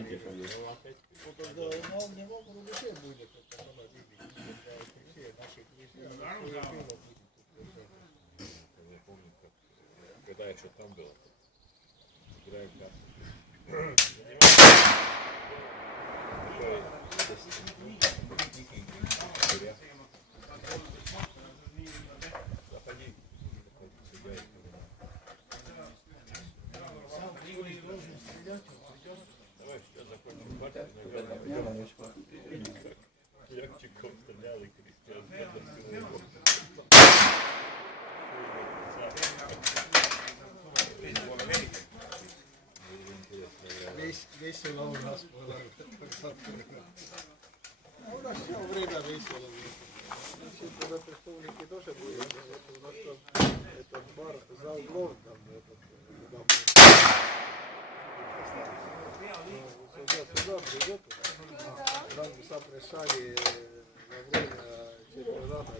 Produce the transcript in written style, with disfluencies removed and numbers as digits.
знаете, что ли? Вот тогда он не мог вообще будет, как она видит, все наши крыши, свое пиво будет. Я помню, как, когда я еще там был, играю в карты. Заходи. Сам Юрий должен стрелять, он придет. Давай сейчас закончим партию. Легчиком стрелял и крестил. Весело у нас было. А у нас все время весело. Все туда представники тоже были. У нас там этот бар за углом, там сюда придет. Нам сопряжали во время чемпионата.